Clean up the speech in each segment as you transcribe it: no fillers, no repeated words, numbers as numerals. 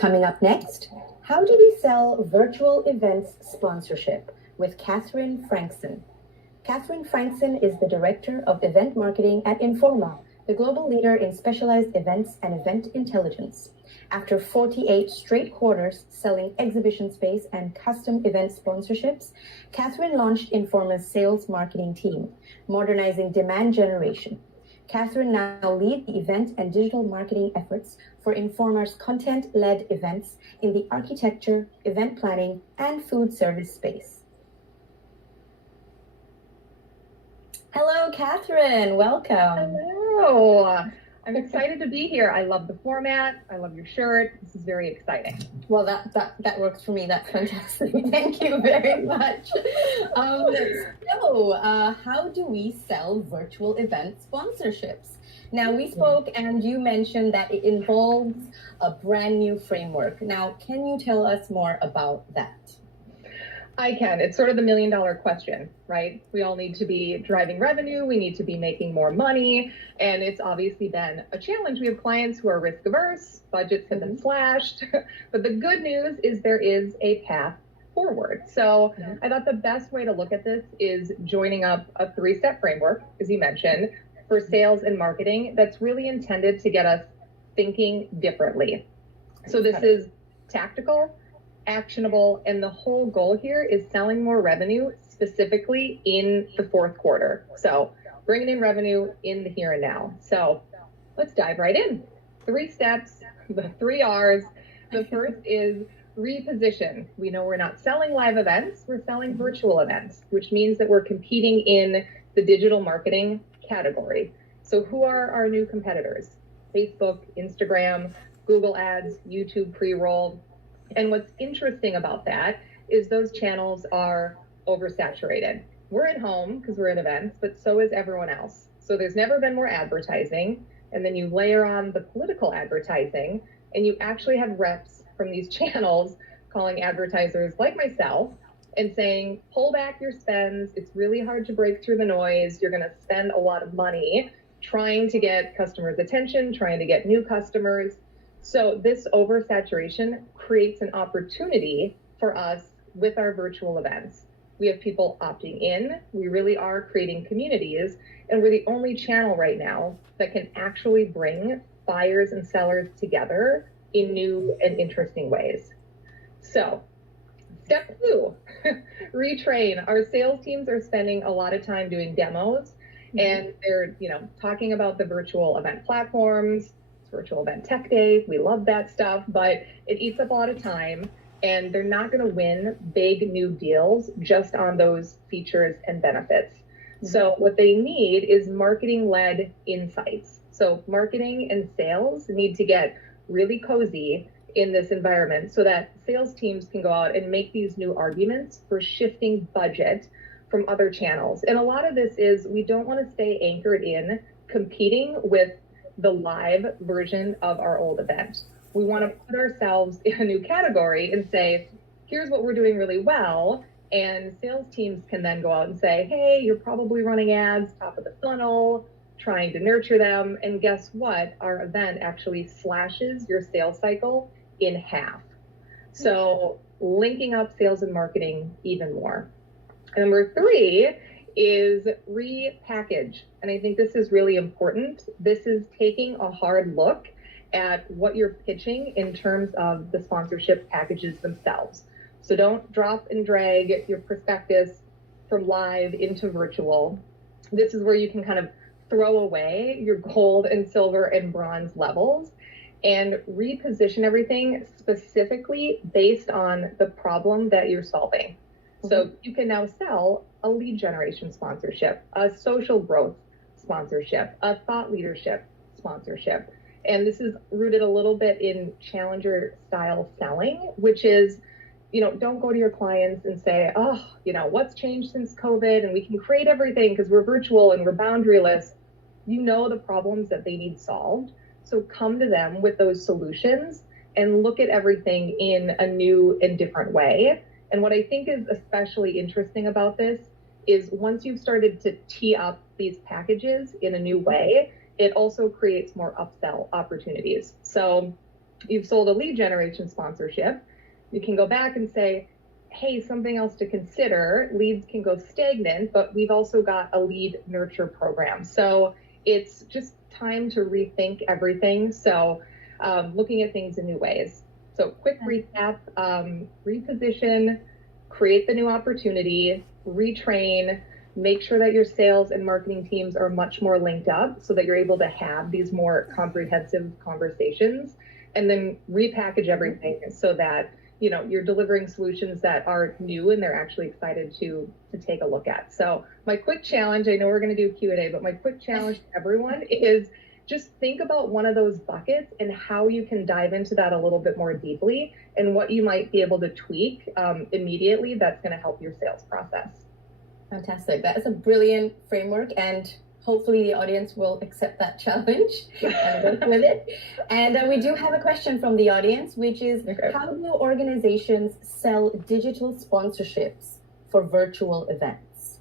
Coming up next, how do we sell virtual events sponsorship with Catherine Frankson. Catherine Frankson is the Director of Event Marketing at Informa, the global leader in specialized events and event intelligence. After 48 straight quarters selling exhibition space and custom event sponsorships, Catherine launched Informa's sales marketing team, modernizing demand generation. Catherine now leads the event and digital marketing efforts for Informa's content-led events in the architecture, event planning, and food service space. Hello, Catherine. Welcome. Hello. I'm excited to be here. I love the format. I love your shirt. This is very exciting. Well, that works for me. That's fantastic. Thank you very much. How do we sell virtual event sponsorships? Now, we spoke and you mentioned that it involves a brand new framework. Now, can you tell us more about that? I can. It's sort of the million-dollar question, right? We all need to be driving revenue. We need to be making more money. And it's obviously been a challenge. We have clients who are risk averse. Budgets have been slashed. But the good news is there is a path forward. So I thought the best way to look at this is joining up a 3-step framework, as you mentioned, for sales and marketing that's really intended to get us thinking differently. So this is tactical, actionable, and the whole goal here is selling more revenue specifically in the fourth quarter. So bringing in revenue in the here and now. So let's dive right in. 3 steps, the 3 R's. The first is reposition. We know we're not selling live events, we're selling virtual events, which means that we're competing in the digital marketing category. So who are our new competitors? Facebook, Instagram, Google Ads, YouTube pre-roll. And what's interesting about that is those channels are oversaturated. We're at home because we're at events, but so is everyone else. So there's never been more advertising. And then you layer on the political advertising, and you actually have reps from these channels calling advertisers like myself and saying, pull back your spends. It's really hard to break through the noise. You're going to spend a lot of money trying to get customers' attention, trying to get new customers. So this oversaturation creates an opportunity for us with our virtual events. We have people opting in. We really are creating communities, and we're the only channel right now that can actually bring buyers and sellers together in new and interesting ways. So step 2, retrain. Our sales teams are spending a lot of time doing demos, and they're talking about the virtual event platforms, virtual event tech day. We love that stuff, but it eats up a lot of time, and they're not going to win big new deals just on those features and benefits. So what they need is marketing-led insights. So marketing and sales need to get really cozy in this environment so that sales teams can go out and make these new arguments for shifting budget from other channels. And a lot of this is we don't want to stay anchored in competing with the live version of our old event. We want to put ourselves in a new category and say, here's what we're doing really well. And sales teams can then go out and say, hey, you're probably running ads, top of the funnel, trying to nurture them. And guess what? Our event actually slashes your sales cycle in half. So linking up sales and marketing even more. And number 3 is repackage. And I think this is really important. This is taking a hard look at what you're pitching in terms of the sponsorship packages themselves. So don't drop and drag your prospectus from live into virtual. This is where you can kind of throw away your gold and silver and bronze levels and reposition everything specifically based on the problem that you're solving. So you can now sell a lead generation sponsorship, a social growth sponsorship, a thought leadership sponsorship. And this is rooted a little bit in challenger style selling, which is, don't go to your clients and say, what's changed since COVID? And we can create everything because we're virtual and we're boundaryless. You know the problems that they need solved. So come to them with those solutions and look at everything in a new and different way. And what I think is especially interesting about this is once you've started to tee up these packages in a new way, it also creates more upsell opportunities. So you've sold a lead generation sponsorship, you can go back and say, hey, something else to consider. Leads can go stagnant, but we've also got a lead nurture program. So it's just time to rethink everything. So looking at things in new ways. So quick recap, reposition, create the new opportunity, retrain, make sure that your sales and marketing teams are much more linked up so that you're able to have these more comprehensive conversations, and then repackage everything so that you're delivering solutions that are new and they're actually excited to take a look at. So my quick challenge, I know we're going to do Q&A, but my quick challenge to everyone is just think about one of those buckets and how you can dive into that a little bit more deeply and what you might be able to tweak immediately that's going to help your sales process. Fantastic. That is a brilliant framework, and hopefully the audience will accept that challenge and work with it. And we do have a question from the audience, which is, how do organizations sell digital sponsorships for virtual events?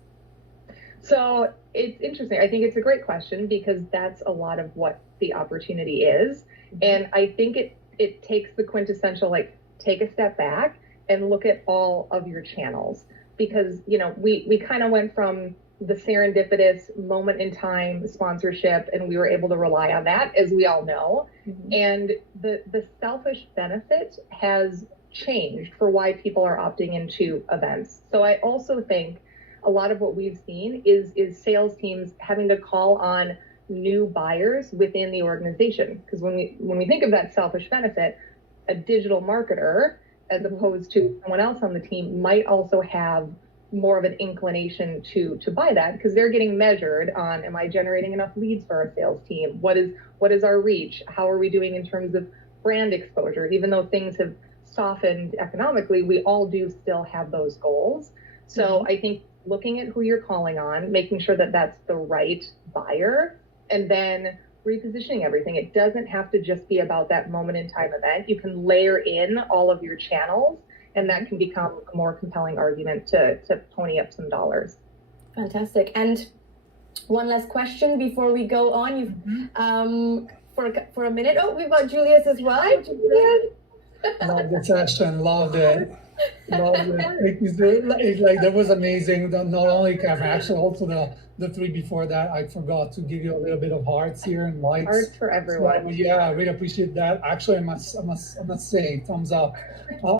So it's interesting. I think it's a great question because that's a lot of what the opportunity is. And I think it takes the quintessential, take a step back and look at all of your channels. Because, we kind of went from the serendipitous moment in time sponsorship, and we were able to rely on that, as we all know. And the selfish benefit has changed for why people are opting into events. So I also think a lot of what we've seen is sales teams having to call on new buyers within the organization. Because when we think of that selfish benefit, a digital marketer, as opposed to someone else on the team, might also have more of an inclination to buy that, because they're getting measured on, am I generating enough leads for our sales team? What is our reach? How are we doing in terms of brand exposure? Even though things have softened economically, we all do still have those goals. So I think looking at who you're calling on, making sure that that's the right buyer, and then repositioning everything. It doesn't have to just be about that moment in time event. You can layer in all of your channels, and that can become a more compelling argument to pony up some dollars. Fantastic. And one last question before we go on. For a minute. Oh, we've got Julius as well. Hi, Julius. Love the session. Loved it. It's like that was amazing. Not only Catherine, actually also the three before that, I forgot to give you a little bit of hearts here and likes. Hearts for everyone. So, yeah, I really appreciate that. Actually, I must say, thumbs up.